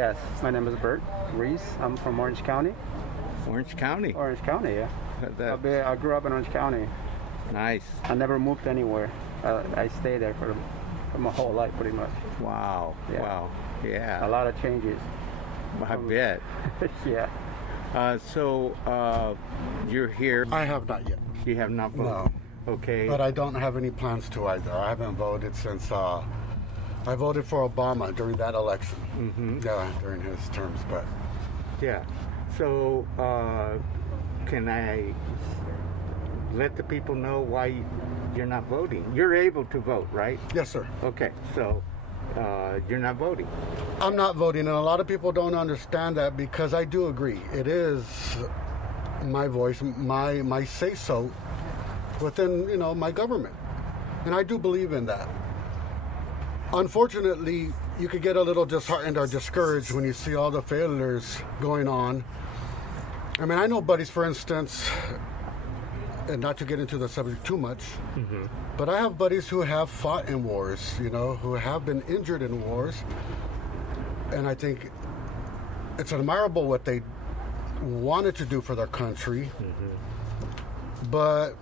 Yes, my name is Bert Reese. I'm from Orange County. Orange County. Orange County, yeah. That- I grew up in Orange County. nice. I never moved anywhere. I stayed there for my whole life, pretty much. Wow. Yeah. Wow. A Yeah. lot of changes. I bet. Yeah. So you're here. I have not yet. You have not voted. No. Okay. But I don't have any plans to either. I haven't voted since I voted for Obama during that election. Mm-hmm. Yeah, during his terms. But Yeah. So can I let the people know why you're not voting? You're able to vote, right? yes, sir. Okay. So you're not voting. I'm not voting, and a lot of people don't understand that because I do agree. It is my voice, my say so within my government, and I do believe in that. Unfortunately, you could get a little disheartened or discouraged when you see all the failures going on. I mean, I know buddies, for instance, and not to get into the subject too much, but I have buddies who have fought in wars, who have been injured in wars, and I think it's admirable what they wanted to do for their country, but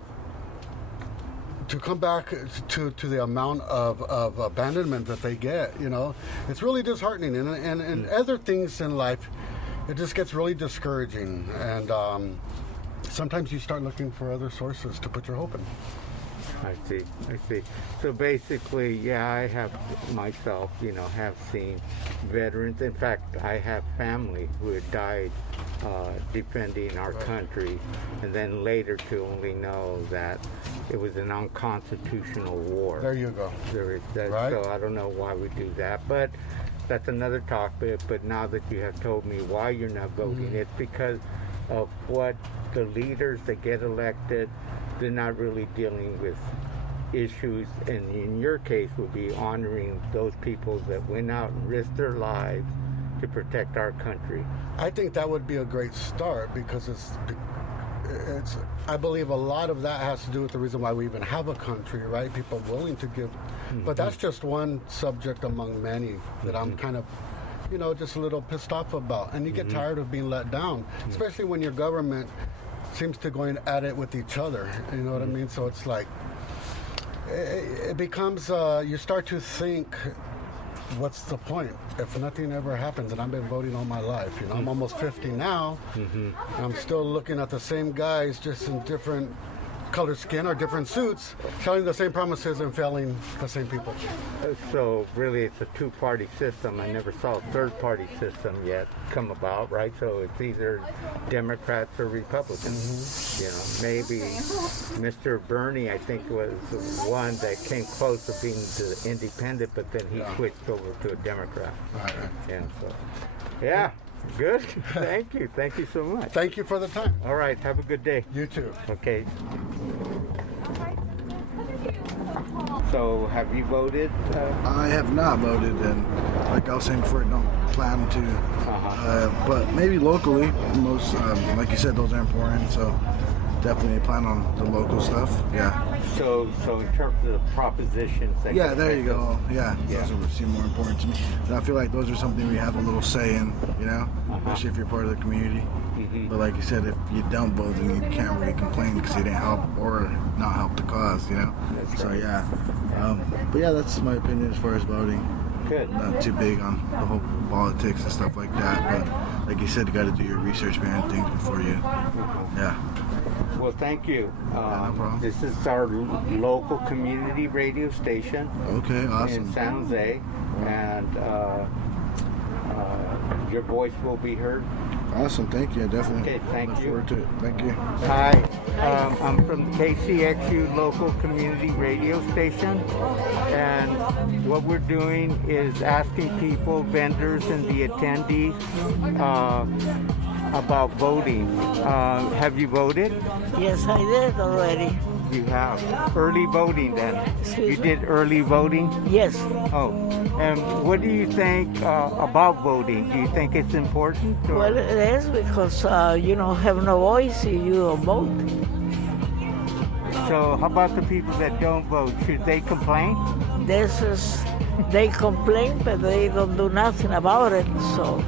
to come back to the amount of abandonment that they get, it's really disheartening. And other things in life, it just gets really discouraging. And sometimes you start looking for other sources to put your hope in. I see. So basically, yeah, I have myself, have seen veterans. In fact, I have family who had died defending our country, and then later to only know that it was an unconstitutional war. There you go. There is that. Right. So I don't know why we do that, but that's another topic. But now that you have told me why you're not voting, it's because of what the leaders that get elected, they're not really dealing with issues, and in your case would be honoring those people that went out and risked their lives to protect our country. I think that would be a great start because I believe a lot of that has to do with the reason why we even have a country, right? People willing to give. But that's just one subject among many that I'm kind of, just a little pissed off about. And you get tired of being let down, especially when your government seems to going at it with each other. You know what I mean? So it's like, it becomes, you start to think, what's the point if nothing ever happens? And I've been voting all my life. I'm almost 50 now, and I'm still looking at the same guys, just in different colored skin or different suits, telling the same promises and failing the same people. So really it's a two-party system. I never saw a third-party system yet come about, right? So it's either Democrats or Republicans. Maybe Mr. Bernie, I think, was one that came close to being the independent, but then he switched over to a Democrat. Right. And so, yeah, good. Thank you so much. Thank you for the time. All right, have a good day. You too. Okay. So, have you voted? I have not voted, and like I was saying before, I don't plan to. But maybe locally, most like you said, those are important. So definitely plan on the local stuff. Yeah. So in terms of the propositions, that Yeah, can there you affect us. go. Yeah, those would seem more important to me. And I feel like those are something we have a little say in, especially if you're part of the community. But like you said, if you don't vote, then you can't really complain because you didn't help or not help the cause, That's So right. yeah. But yeah, that's my opinion as far as voting. Good. Not too big on the whole politics and stuff like that. But like you said, you got to do your research behind things before you. Yeah. Well, thank you. no problem. This is our local community radio station Okay. Awesome. in San Jose, and your voice will be heard. Awesome. Thank you. Definitely. Okay, thank look you. forward to it. Thank you. Hi, I'm from KCXU local community radio station, and what we're doing is asking people, vendors, and the attendees about voting. Have you voted? Yes, I did already. You have. Early voting then. Excuse You me? did early voting? Yes, Oh, and what do you think about voting? Do you think it's important? Or? well, it is because you don't have no voice, you don't vote. So how about the people that don't vote? Should they complain? This is They complain, but they don't do nothing about it. So,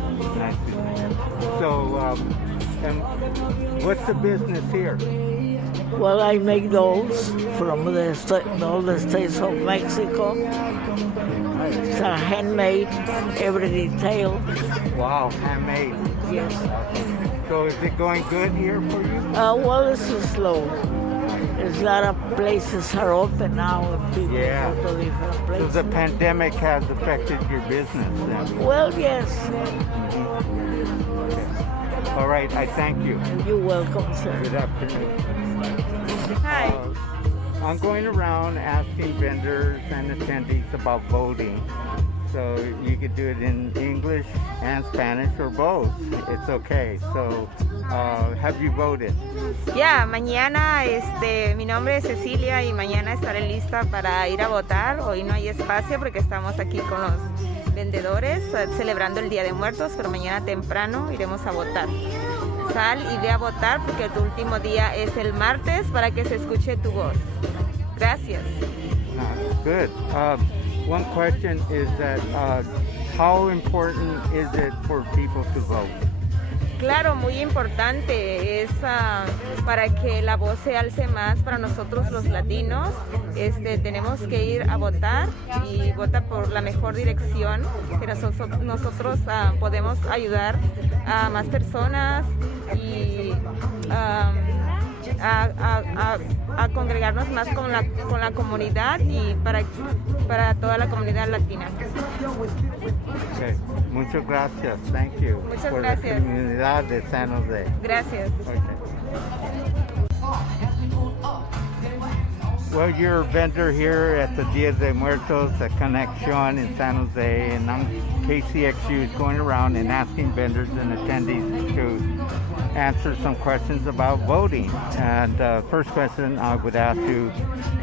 And what's the business here? well, I make those from all the states of Mexico. It's a handmade, every detail. Wow, handmade. Yes. So is it going good here for you? Well, it's slow. There's a lot of places are open now, and people Yeah. go to different So places. the pandemic has affected your business then? Well, yes. All right, I thank you. You're welcome, sir. Good afternoon. Hi. I'm going around asking vendors and attendees about voting. So you could do it in English and Spanish or both. It's okay. So have you voted? Ya, mañana, mi nombre es Cecilia y mañana estaré lista para ir a votar. Hoy no hay espacio porque estamos aquí con los vendedores celebrando el Día de Muertos, pero mañana temprano iremos a votar. Sal y ve a votar porque tu último día es el martes para que se escuche tu voz. Gracias. Good. One question is that how important is it for people to vote? Claro, muy importante, es para que la voz se alce más para nosotros los latinos. Tenemos que ir a votar y vota por la mejor dirección, que nosotros podemos ayudar a más personas y a congregarnos más con la comunidad y para toda la comunidad latina. Okay. Muchas gracias. Thank you. Muchas por gracias. la comunidad de San Jose. Gracias. Okay. Well, you're a vendor here at the Dia de Muertos, a Conexión in San Jose, and KCXU is going around and asking vendors and attendees to answer some questions about voting. And first question I would ask you,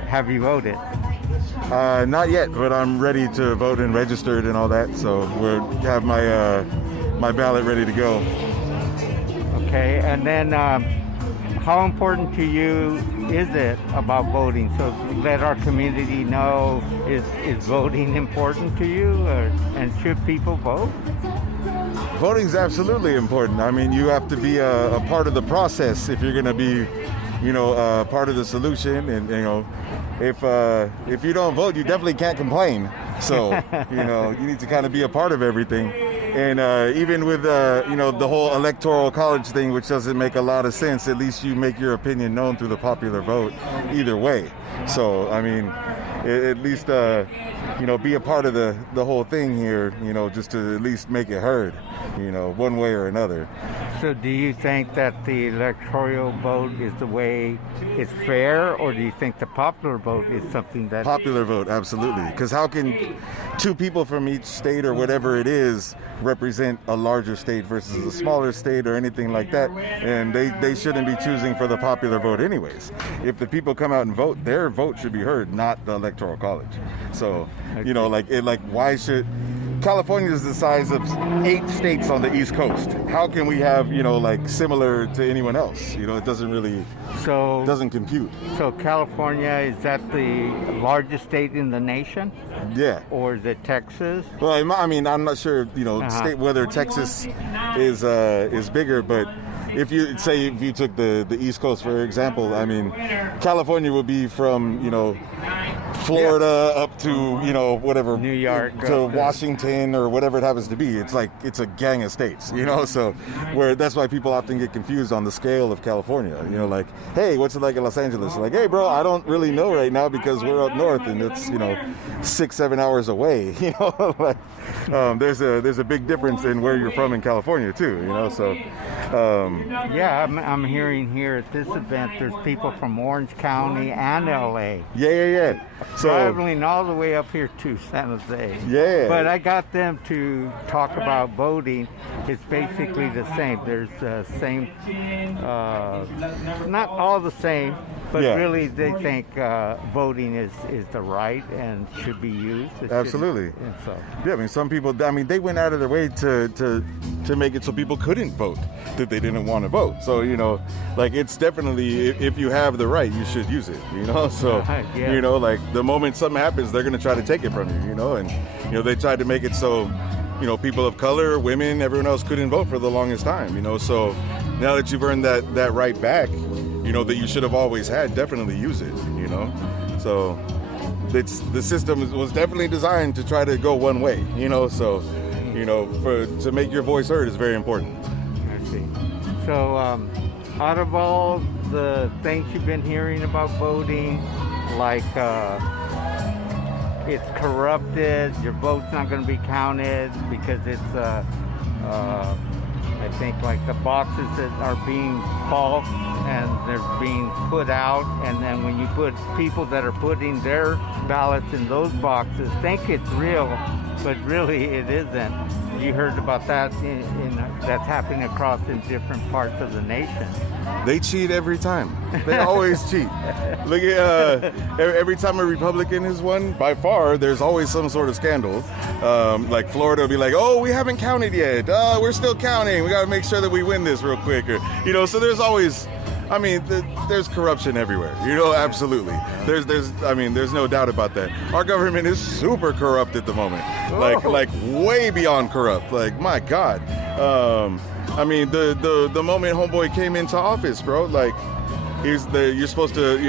have you voted? Not yet, but I'm ready to vote and registered and all that. So we have my my ballot ready to go. Okay, and then how important to you is it about voting? So let our community know, is voting important to you, and should people vote? Voting is absolutely important. I mean, you have to be a part of the process if you're going to be, part of the solution. And if you don't vote, you definitely can't complain. So you need to kind of be a part of everything. And even with the whole electoral college thing, which doesn't make a lot of sense, at least you make your opinion known through the popular vote either way. So I mean, at least be a part of the whole thing here, just to at least make it heard, one way or another. So do you think that the electoral vote is the way it's fair, or do you think the popular vote is something that... Popular vote, absolutely. Because how can two people from each state or whatever it is represent a larger state versus a smaller state or anything like that? And they shouldn't be choosing for the popular vote anyways. If the people come out and vote, their vote should be heard, not the electoral college. So, why should... California is the size of 8 states on the East Coast. How can we have, similar to anyone else? It doesn't really, doesn't compute. So California, is that the largest state in the nation? Yeah. Or is it Texas? Well, I mean, I'm not sure, state whether Texas is bigger, but if you took the East Coast, for example, I mean, California would be from, Florida up to, whatever, New York to Washington or whatever it happens to be. It's a gang of states, so that's why people often get confused on the scale of California. Like, hey, what's it like in Los Angeles? Like, hey, bro, I don't really know right now because we're up north and it's 6-7 hours away. There's a big difference in where you're from in California too. So. Yeah, I'm hearing here at this event there's people from Orange County and LA. Yeah. So traveling all the way up here to San Jose. Yeah. But I got them to talk about voting. It's basically the same. There's the same, not all the same, But Yeah. really, they think voting is the right and should be used. It Absolutely. shouldn't- and so. Yeah, I mean, some people, they went out of their way to make it so people couldn't vote, that they didn't want to vote. So, like, it's definitely, if you have the right, you should use it, So, Yeah. like, the moment something happens, they're going to try to take it from you, And, they tried to make it so, people of color, women, everyone else couldn't vote for the longest time, So now that you've earned that right back, that you should have always had, definitely use it, So the system was definitely designed to try to go one way, So, to make your voice heard is very important. I see. So, out of all the things you've been hearing about voting, like it's corrupted, your vote's not going to be counted because it's, I think, like the boxes that are being false and they're being put out, and then when you put people that are putting their ballots in those boxes think it's real, but really it isn't. You heard about that that's happening across in different parts of the nation. They cheat every time. They always cheat. Look at every time a Republican has won, by far, there's always some sort of scandal. Like Florida will be like, "Oh, we haven't counted yet. We're still counting. We got to make sure that we win this real quick." Or, so there's always. I mean, there's corruption everywhere. Absolutely. There's no doubt about that. Our government is super corrupt at the moment. Like way beyond corrupt. Like, my God. The moment homeboy came into office, bro, like, you're supposed to,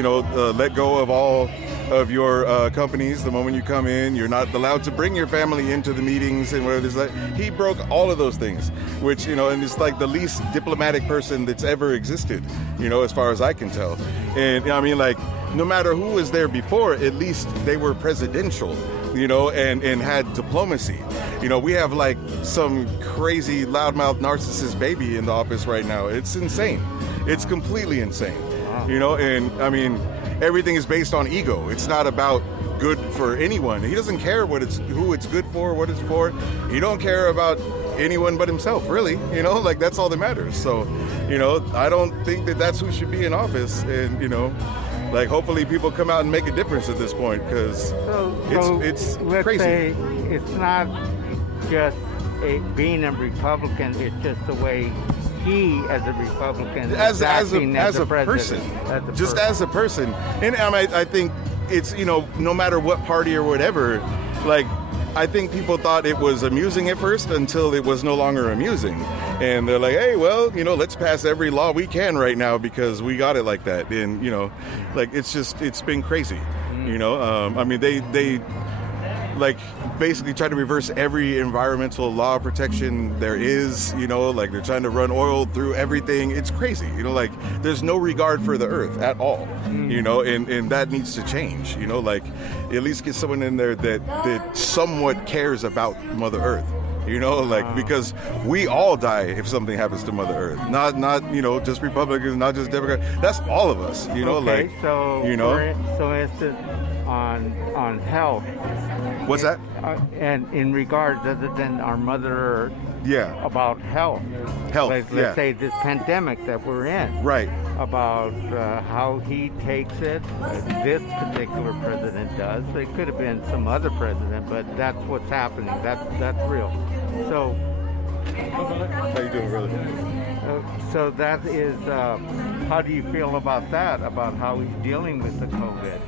let go of all of your companies the moment you come in. You're not allowed to bring your family into the meetings and whatever. Like, he broke all of those things, which, and it's like the least diplomatic person that's ever existed, as far as I can tell. And like, no matter who was there before, at least they were presidential, and had diplomacy. We have like some crazy loudmouth narcissist baby in the office right now. It's insane. It's completely insane. And everything is based on ego. It's not about good for anyone. He doesn't care who it's good for, what it's for. He don't care about anyone but himself, really. Like, that's all that matters. So, I don't think that that's who should be in office. And, like, hopefully people come out and make a difference at this point, because it's let's crazy. Say it's not just being a Republican, it's just the way he, as a Republican, as a president, person, as a person. And I think it's, no matter what party or whatever, like, I think people thought it was amusing at first until it was no longer amusing. And they're like, hey, well, let's pass every law we can right now because we got it like that. And, like, it's been crazy. They like basically try to reverse every environmental law protection there is, like they're trying to run oil through everything. It's crazy, like there's no regard for the earth at all, and that needs to change, like at least get someone in there that somewhat cares about Mother Earth. Because we all die if something happens to Mother Earth. Not just Republicans, not just Democrats. That's all of us. Okay, so instance on health. What's that? And in regards, other than our Mother Earth, about health. Let's say this pandemic that we're in. Right. About how he takes it. This particular president does. It could have been some other president, but that's what's happening. That's real. So. How you doing, brother? So that is. How do you feel about that? About how he's dealing with the COVID?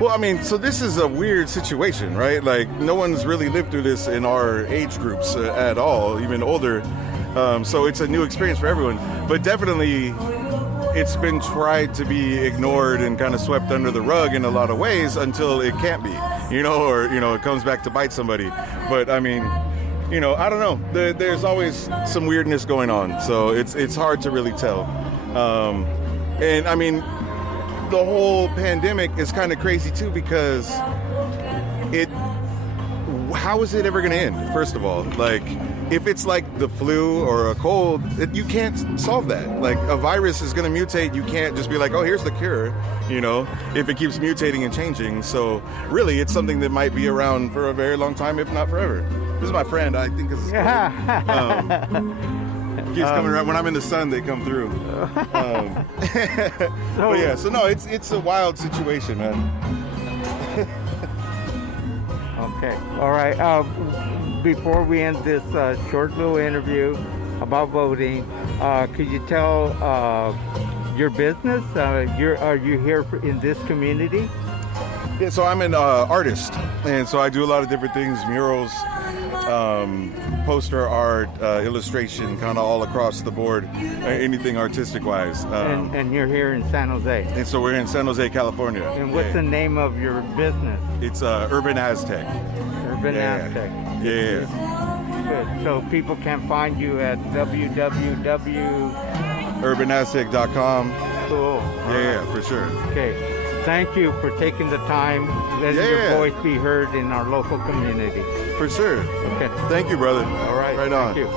Well, so this is a weird situation, right? Like, no one's really lived through this in our age groups at all, even older. So it's a new experience for everyone. But definitely, it's been tried to be ignored and kind of swept under the rug in a lot of ways until it can't be, or, it comes back to bite somebody. But, I don't know. There's always some weirdness going on. So it's hard to really tell. And, the whole pandemic is kind of crazy too, because how is it ever going to end? First of all, like, if it's like the flu or a cold, you can't solve that. Like, a virus is going to mutate. You can't just be like, oh, here's the cure, if it keeps mutating and changing. So really, it's something that might be around for a very long time, if not forever. This is my friend. I think this is Keeps coming around when I'm in the sun. They come through. But yeah, so no, it's a wild situation, man. Okay. All right. Before we end this short little interview about voting, could you tell your business? Are you here in this community? Yeah, so I'm an artist, and so I do a lot of different things: murals, poster art, illustration, kind of all across the board, anything artistic-wise. And you're here in San Jose. And so we're in San Jose, California. And what's the name of your business? It's Urban Aztec. Urban Aztec. Yeah. Good. So people can find you at urbanaztec.com. Cool. Yeah, for sure. Okay. Thank you for taking the time, letting your voice be heard in our local community. For sure. Okay. Thank you, brother. All right. Right on. Thank you.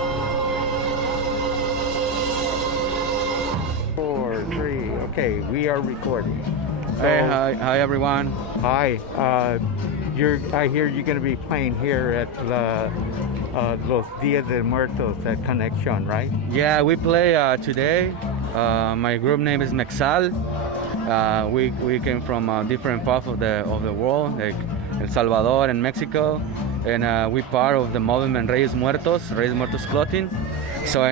4, 3. Okay, we are recording. Hey, hi everyone. Hi. I hear you're going to be playing here at Los Días de Muertos at Conexión, right? Yeah, we play today. My group name is Mexal. We came from different parts of the world, like El Salvador and Mexico, and we part of the movement Reyes Muertos clothing. So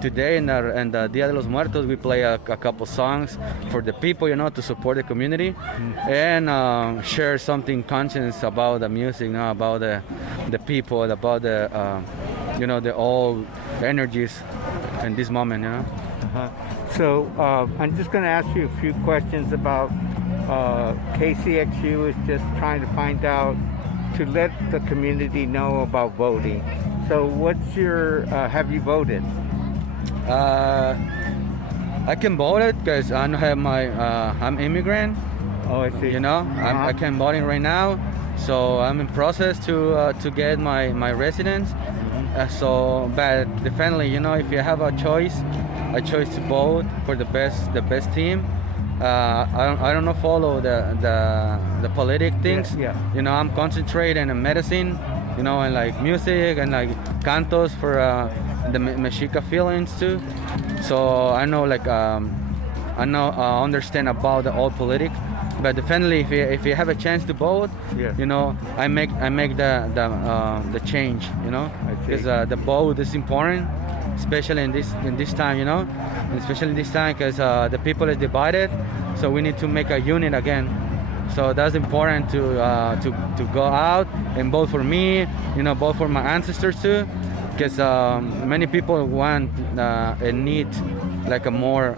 today in the Dia de los Muertos, we play a couple songs for the people, to support the community, and share something conscious about the music, about the people, about the the old energies in this moment, Uh-huh. So I'm just going to ask you a few questions about KCXU is just trying to find out, to let the community know about voting. So what's your, have you voted? I can vote it because I don't have I'm immigrant. Oh, I see. I can voting right now. So I'm in process to get my residence. But definitely, if you have a choice to vote for the best team. I don't follow the politic things. Yeah. I'm concentrating on medicine, and like music and like cantos for the Mexica feelings too. So I know understand about the old politic. But definitely, if you have a chance to vote, I make the change, because the vote is important, especially in this time, especially in this time, because the people is divided, so we need to make a unit again. So that's important to go out and vote for me, vote for my ancestors too, because many people want and need like a more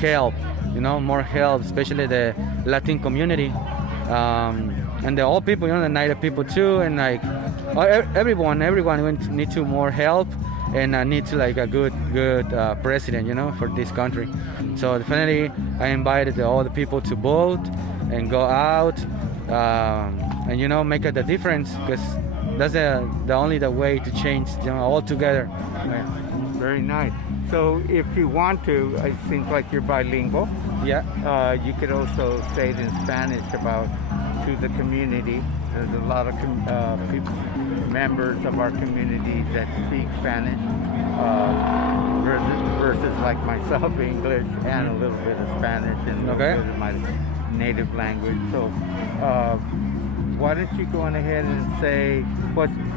help. More help, especially the Latin community, and the old people, the Native people too, and like everyone need to more help, and need to like a good president, for this country. So definitely, I invited all the people to vote and go out, and make the difference, because that's the only way to change, all together. Very nice. So if you want to, it seems like you're bilingual. Yeah. You could also say it in Spanish to the community. There's a lot of people, members of our community that speak Spanish, versus like myself, English, and a little bit of Spanish and a little bit of my native language. So why don't you go on ahead and say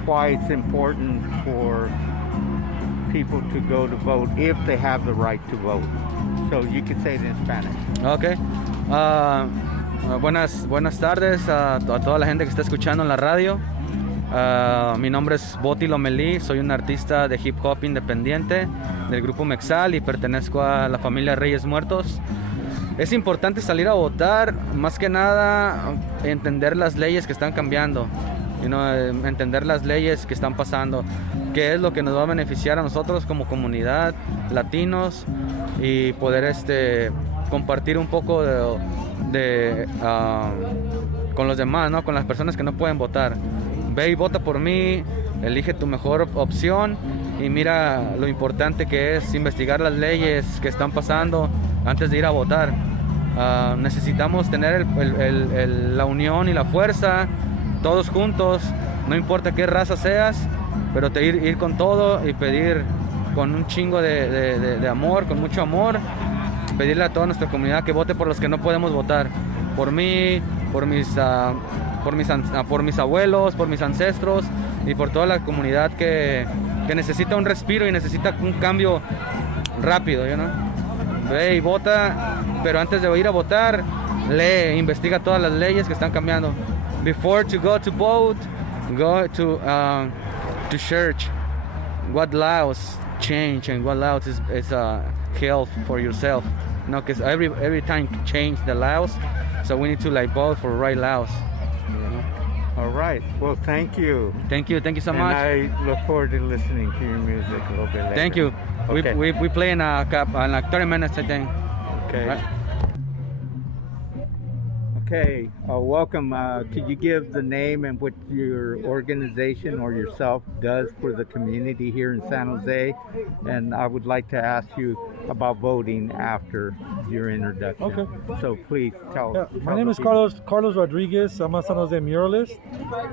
why it's important for people to go to vote if they have the right to vote. So you can say it in Spanish. Okay. Buenas tardes a toda la gente que está escuchando en la radio. Mi nombre es Boti Lomelí, soy un artista de hip hop independiente del grupo Mexal y pertenezco a la familia Reyes Muertos. Es importante salir a votar, más que nada entender las leyes que están cambiando, entender las leyes que están pasando, qué es lo que nos va a beneficiar a nosotros como comunidad, latinos, y poder compartir un poco con los demás, con las personas que no pueden votar. Ve y vota por mí, elige tu mejor opción y mira lo importante que es investigar las leyes que están pasando antes de ir a votar. Necesitamos tener la unión y la fuerza, todos juntos, no importa qué raza seas, pero ir con todo y pedir con un chingo de amor, con mucho amor, pedirle a toda nuestra comunidad que vote por los que no podemos votar. Por mí, por mis abuelos, por mis ancestros y por toda la comunidad que necesita un respiro y necesita un cambio rápido, you know? Ve y vota, pero antes de ir a votar, lee, investiga todas las leyes que están cambiando. Before to go to vote, go to church. What laws change and what laws is health for yourself. You know, because every time change the laws, so we need to like vote for right laws. You know? All right. Well, thank you. Thank you so much. And I look forward to listening to your music a little bit later. Thank you. Okay. We play in like 30 minutes, I think. Okay. Right. Okay. Welcome. Could you give the name and what your organization or yourself does for the community here in San Jose? And I would like to ask you about voting after your introduction. Okay. So please tell. Yeah, my name is Carlos Rodriguez. I'm a San Jose muralist,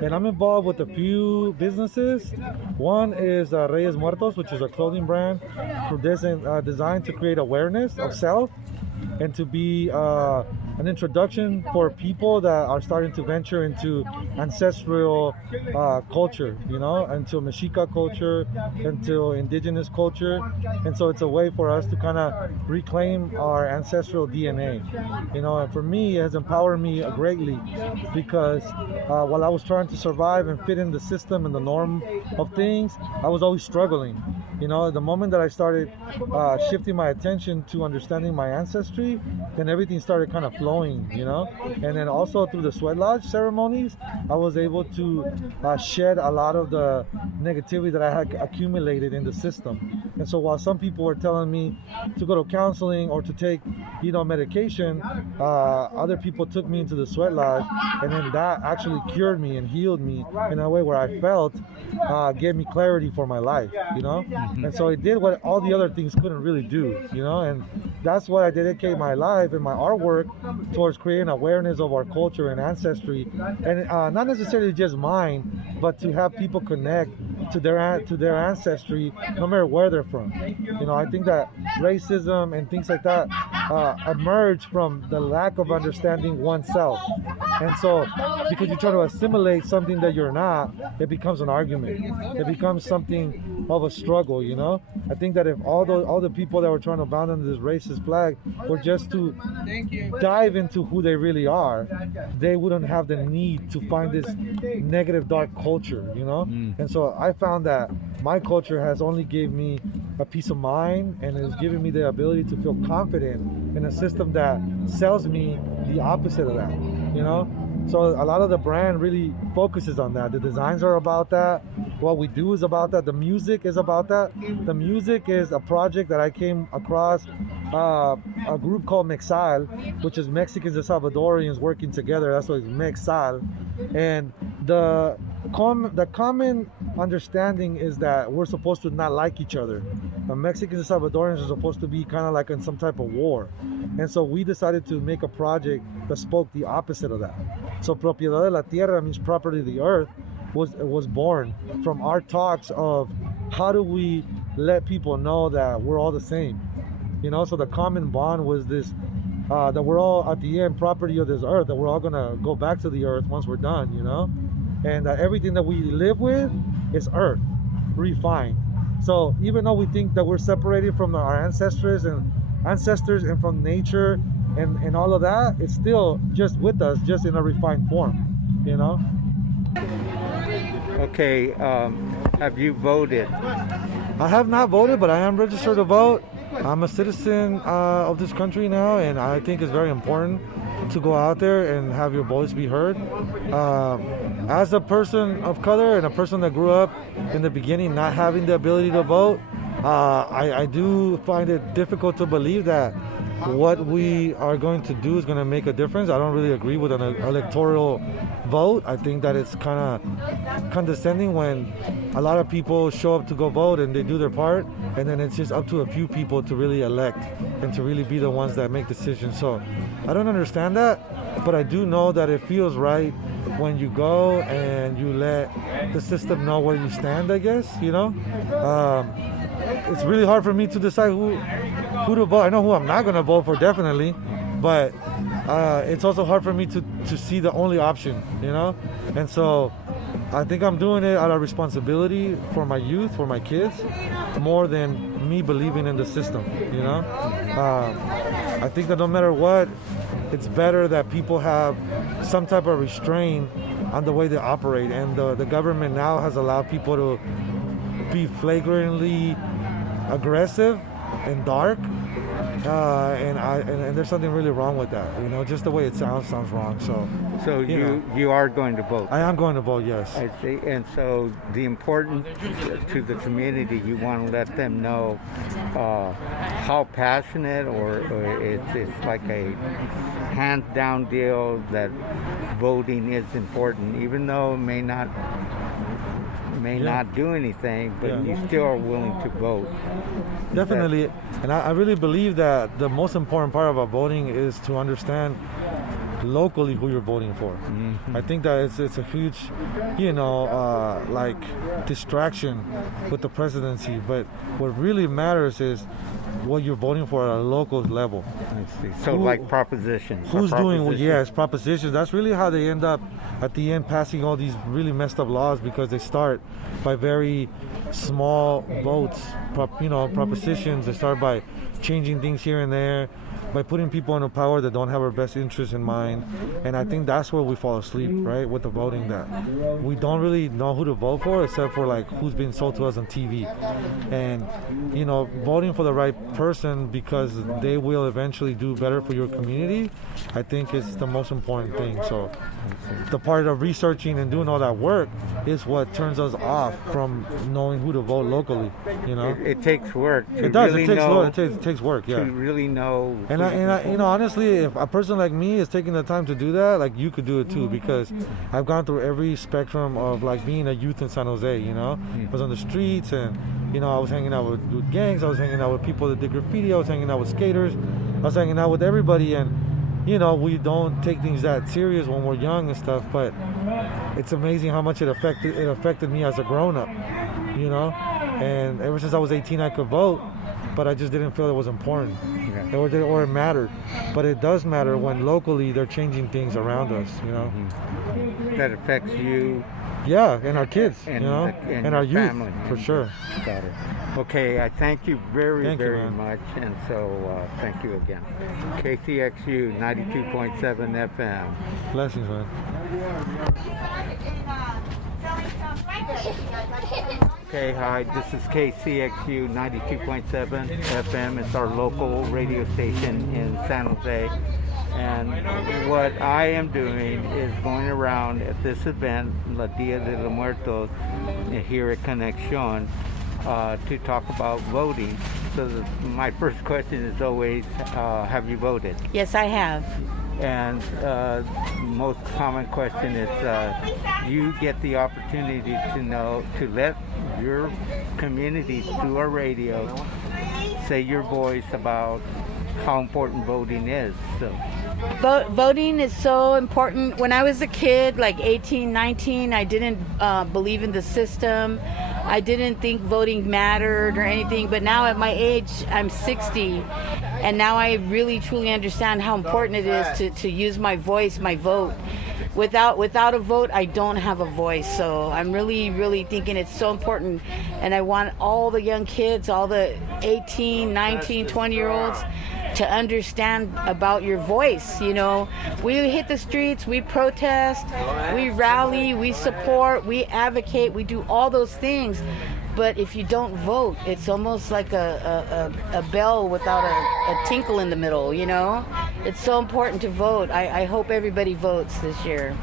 and I'm involved with a few businesses. One is Reyes Muertos, which is a clothing brand designed to create awareness of self and to be an introduction for people that are starting to venture into ancestral culture, you know, into Mexica culture, into indigenous culture. And so it's a way for us to kind of reclaim our ancestral DNA, you know. And for me, it has empowered me greatly because while I was trying to survive and fit in the system and the norm of things, I was always struggling. You know, the moment that I started shifting my attention to understanding my ancestry, then everything started kind of flowing, you know. And then also through the sweat lodge ceremonies, I was able to shed a lot of the negativity that I had accumulated in the system. And so while some people were telling me to go to counseling or to take, you know, medication, other people took me into the sweat lodge, and then that actually cured me and healed me in a way where I felt gave me clarity for my life, you know. And so it did what all the other things couldn't really do, you know. And that's why I dedicate my life and my artwork towards creating awareness of our culture and ancestry, and not necessarily just mine, but to have people connect to their ancestry no matter where they're from. You know, I think that racism and things like that emerge from the lack of understanding oneself. And so because you try to assimilate something that you're not, it becomes an argument. It becomes something of a struggle, you know. I think that if all the people that were trying to bound under this racist flag were just to dive into who they really are, they wouldn't have the need to find this negative dark culture, you know. And so I found that my culture has only gave me a peace of mind, and it's given me the ability to feel confident in a system that sells me the opposite of that, you know. So a lot of the brand really focuses on that. The designs are about that. What we do is about that. The music is about that. The music is a project that I came across a group called Mexal, which is Mexicans and Salvadorians working together. That's why it's Mexal. And the common understanding is that we're supposed to not like each other. The Mexicans and Salvadorians are supposed to be kind of like in some type of war. And so we decided to make a project that spoke the opposite of that. So Propiedad de la Tierra means property of the earth was born from our talks of how do we let people know that we're all the same. You know, so the common bond was this, that we're all at the end property of this earth, that we're all gonna go back to the earth once we're done, you know? And that everything that we live with is earth, refined. So even though we think that we're separated from our ancestors and from nature and all of that, it's still just with us, just in a refined form, you know? Okay, have you voted? I have not voted, but I am registered to vote. I'm a citizen of this country now, and I think it's very important to go out there and have your voice be heard. As a person of color and a person that grew up in the beginning not having the ability to vote, I do find it difficult to believe that what we are going to do is going to make a difference. I don't really agree with an electoral vote. I think that it's kind of condescending when a lot of people show up to go vote and they do their part, and then it's just up to a few people to really elect and to really be the ones that make decisions. So I don't understand that, but I do know that it feels right when you go and you let the system know where you stand, I guess, you know. it's really hard for me to decide who to vote. I know who I'm not gonna vote for, definitely, but it's also hard for me to see the only option, you know. And so I think I'm doing it out of responsibility for my youth, for my kids, more than me believing in the system, you know. I think that no matter what, it's better that people have some type of restraint on the way they operate, and the government now has allowed people to be flagrantly aggressive and dark, and there's something really wrong with that, you know. Just the way it sounds wrong. So you are going to vote. I am going to vote, yes. I see. And so the importance to the community, you want to let them know how passionate, or it's like a hands down deal that voting is important, even though it may not do anything, but you still are willing to vote. Definitely. And I really believe that the most important part about voting is to understand locally who you're voting for. Mm-hmm. I think that it's a huge, like distraction with the presidency. But what really matters is what you're voting for at a local level. I see. So like propositions. Who's doing, yes, propositions. That's really how they end up at the end passing all these really messed up laws, because they start by very small votes, propositions. They start by changing things here and there, by putting people into power that don't have our best interests in mind. And I think that's where we fall asleep, right, with the voting, that we don't really know who to vote for except for like who's being sold to us on TV. And voting for the right person because they will eventually do better for your community, I think is the most important thing. So the part of researching and doing all that work is what turns us off from knowing who to vote locally, It takes work. It does. It takes work, yeah. To really know. And I honestly, if a person like me is taking the time to do that, like, you could do it too, because I've gone through every spectrum of like being a youth in San Jose. I was on the streets, and I was hanging out with gangs. I was hanging out with people that did graffiti. I was hanging out with skaters. I was hanging out with everybody, and we don't take things that serious when we're young and stuff. But it's amazing how much it affected me as a grown-up. And ever since I was 18, I could vote, but I just didn't feel it was important, or it mattered. But it does matter when locally they're changing things around us, That affects you. Yeah, and our kids, and our youth, family. For sure. Got it. Okay, I thank you very much, and so thank you again. KCXU 92.7 FM. Blessings, man. Okay, hi, this is KCXU 92.7 FM. It's our local radio station in San Jose. And what I am doing is going around at this event, La Dia de los Muertos, here at Conexión, to talk about voting. So my first question is always, have you voted? Yes, I have. And most common question is, you get the opportunity to let your community through our radio say your voice about how important voting is. So voting is so important. When I was a kid, like 18, 19, I didn't believe in the system. I didn't think voting mattered or anything. But now at my age, I'm 60, and now I really truly understand how important it is to use my voice, my vote. Without a vote, I don't have a voice. So I'm really, really thinking it's so important. And I want all the young kids, all the 18, 19, 20-year-olds to understand about your voice. We hit the streets, we protest, we rally, we support, we advocate, we do all those things. But if you don't vote, it's almost like a bell without a tinkle in the middle, It's so important to vote. I hope everybody votes this year.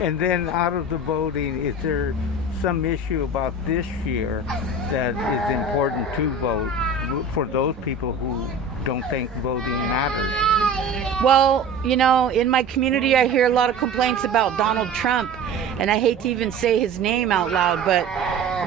And then out of the voting, is there some issue about this year that is important to vote for those people who don't think voting matters? Well, in my community, I hear a lot of complaints about Donald Trump, and I hate to even say his name out loud, but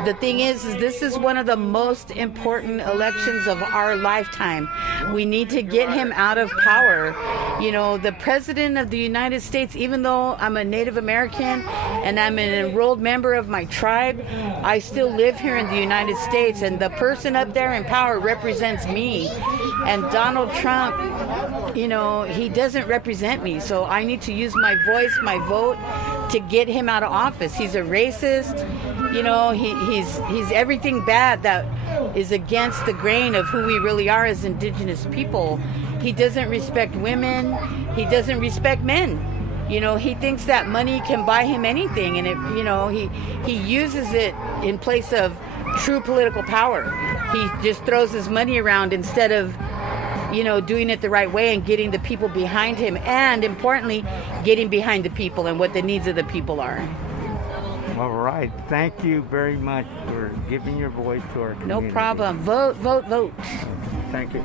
the thing is this is one of the most important elections of our lifetime. We need to get him out of power. You know, the president of the United States, even though I'm a Native American and I'm an enrolled member of my tribe, I still live here in the United States, and the person up there in power represents me. And Donald Trump, you know, he doesn't represent me, so I need to use my voice, my vote, to get him out of office. He's a racist. You know, he's everything bad that is against the grain of who we really are as indigenous people. He doesn't respect women. He doesn't respect men. You know, he thinks that money can buy him anything, and he uses it in place of true political power. He just throws his money around instead of, you know, doing it the right way and getting the people behind him, and importantly, getting behind the people and what the needs of the people are. All right. Thank you very much for giving your voice to our community. No problem. Vote, vote, vote. Thank you.